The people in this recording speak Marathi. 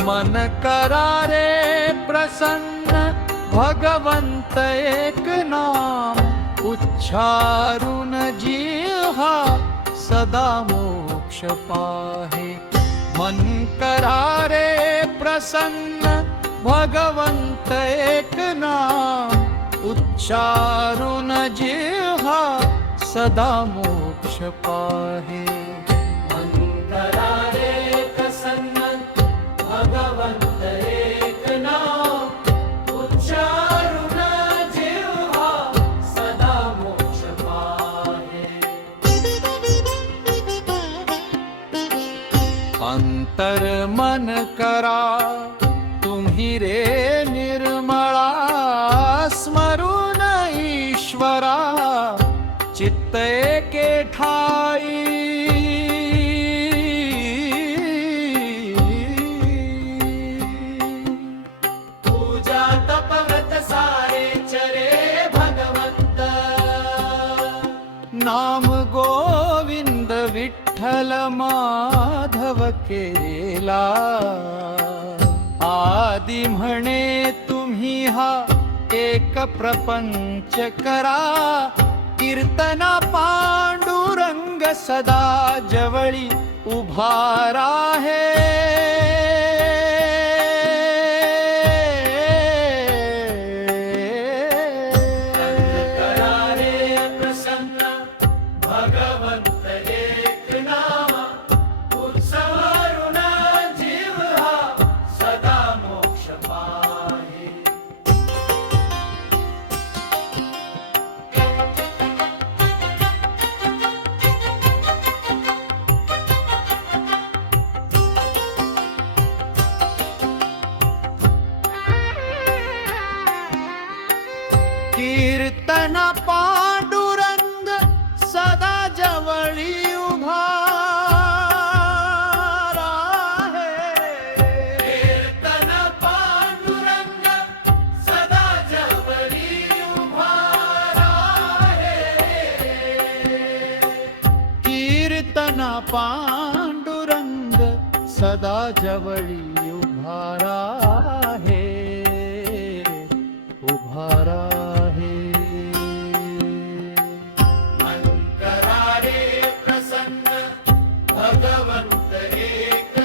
मन करा रे प्रसन्न भगवंत एक नाम, उच्चारून जिह्वा सदा मोक्ष पाहे। मन करा रे प्रसन्न भगवंत एक नाम, उच्चारून जिह्वा सदा मोक्ष पाहे। मन करा रे प्रसन्न भगवंत एक नाम, उच्चारून जिह्वा सदा मोक्ष पाहे। अंतर मन करा तुम्ही रे निर्मळा, स्मरून ईश्वरा चित्त एके ठाई। पूजा तपव्रत सारे चरे भगवंत, नाम गोविंद विठ्ठल माधव केला। आदि म्हणे तुम्ही हा एक प्रपंच करा, कीर्तना पांडुरंग सदा जवळी उभा राहे। करा रे प्रसन्न भगवंत एक नाम, उत्सवारून जिह्वा सदा मोक्ष पाहे। कीर्तन पांडुरंग सदा जवळी उभा राहे। कीर्तन पांडुरंग सदा जवळी उभा राहे। कीर्तन पांडुरंग सदा जवळी उभा राहे, उभा राहे। मन करा रे प्रसन्न भगवंत एक